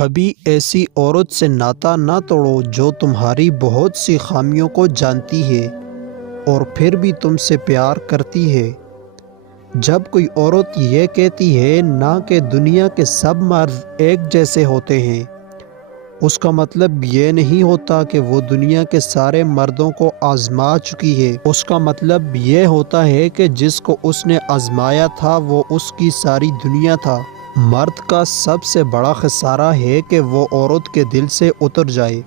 کبھی ایسی عورت سے ناطہ نہ توڑو جو تمہاری بہت سی خامیوں کو جانتی ہے اور پھر بھی تم سے پیار کرتی ہے۔ جب کوئی عورت یہ کہتی ہے نہ کہ دنیا کے سب مرد ایک جیسے ہوتے ہیں، اس کا مطلب یہ نہیں ہوتا کہ وہ دنیا کے سارے مردوں کو آزما چکی ہے۔ اس کا مطلب یہ ہوتا ہے کہ جس کو اس نے آزمایا تھا وہ اس کی ساری دنیا تھا۔ مرد کا سب سے بڑا خسارہ ہے کہ وہ عورت کے دل سے اتر جائے،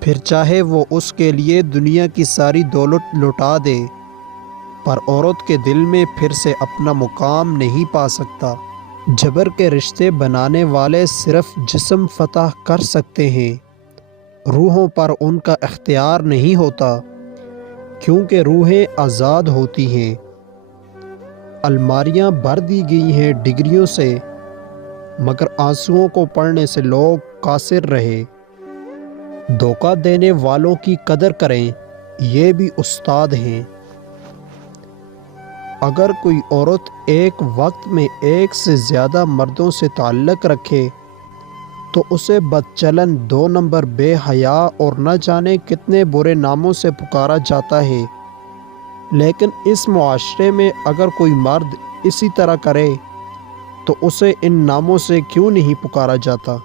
پھر چاہے وہ اس کے لیے دنیا کی ساری دولت لٹا دے، پر عورت کے دل میں پھر سے اپنا مقام نہیں پا سکتا۔ جبر کے رشتے بنانے والے صرف جسم فتح کر سکتے ہیں، روحوں پر ان کا اختیار نہیں ہوتا، کیونکہ روحیں آزاد ہوتی ہیں۔ الماریاں بھر دی گئی ہیں ڈگریوں سے، مگر آنسوؤں کو پڑھنے سے لوگ قاصر رہے۔ دھوکہ دینے والوں کی قدر کریں، یہ بھی استاد ہیں۔ اگر کوئی عورت ایک وقت میں ایک سے زیادہ مردوں سے تعلق رکھے تو اسے بدچلن، 2 نمبر، بے حیا اور نہ جانے کتنے برے ناموں سے پکارا جاتا ہے، لیکن اس معاشرے میں اگر کوئی مرد اسی طرح کرے تو اسے ان ناموں سے کیوں نہیں پکارا جاتا؟